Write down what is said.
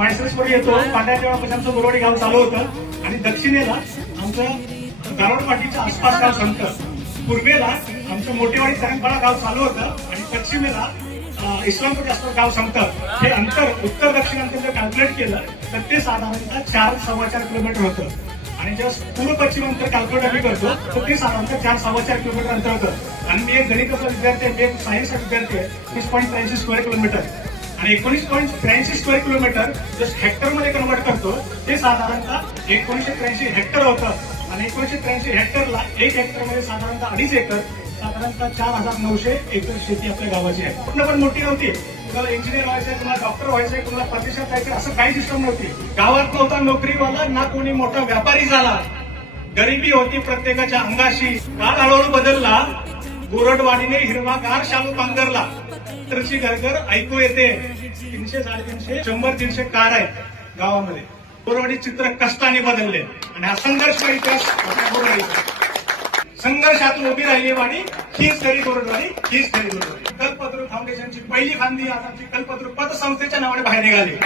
माळशिरसवर येतो. पांढऱ्या तेव्हापासून आमचं बोरवाडी गाव चालू होतं आणि दक्षिणेला आमचं गारवड पाटीच्या आसपास गाव संपतं. पूर्वेला आमचं मोठेवाडी सरंगपाडा गाव चालू होतं आणि पश्चिमेला इस्लामपूर आसपास गाव संपतं. हे अंतर उत्तर दक्षिण अंतर जर कॅल्क्युलेट केलं तर ते साधारणतः 4-4.25 किलोमीटर होतं. आणि जेव्हा पूर्व पश्चिम अंतर कॅल्क्युलेट आम्ही करतो तर ते साधारणतः 4-4.25 किलोमीटर अंतर होतं. आणि मी एक गणिताचा विद्यार्थी आहे, मी एक सायन्सचा विद्यार्थी आहे. 30.83 स्क्वेअर किलोमीटर आणि 19.83 स्क्वेअर किलोमीटर जस्ट हेक्टरमध्ये कन्वर्ट करतो ते साधारणतः 1983 हेक्टर होतं. आणि 1983 हेक्टरला 1 हेक्टरमध्ये साधारणतः 2.5 एकर, साधारणतः 4,900 एकर शेती आपल्या गावाची आहे. कुठलं पण मोठी नव्हती. कुणाला इंजिनियर व्हायचंय, कुणाला डॉक्टर व्हायचंय, कुणाला परदेशात जायचं असं काही सिस्टम नव्हती. गावात नव्हता नोकरीवाला ना कोणी मोठा व्यापारी झाला. गरिबी होती प्रत्येकाच्या अंगाशी. काळ हळूहळू बदलला. गोरडवाडीने हिरवागार शालू पांघरला. तरची गरगर ऐकू येते. 300, 350, 100, 300 कार आहेत गावामध्ये. गोरवाडी चित्र कष्टाने बदलले आणि हा संघर्षमय इतिहास आपल्या गोरवाडीचा. संघर्षातून उभी राहिली वाडी, हीच खरी गोरडवाडी, हीच खरी गोरडवाडी. कल्पतरू फाउंडेशनची पहिली फांदी आज आमची कल्पतरू पतसंस्थेच्या नावाने बाहेर निघाली.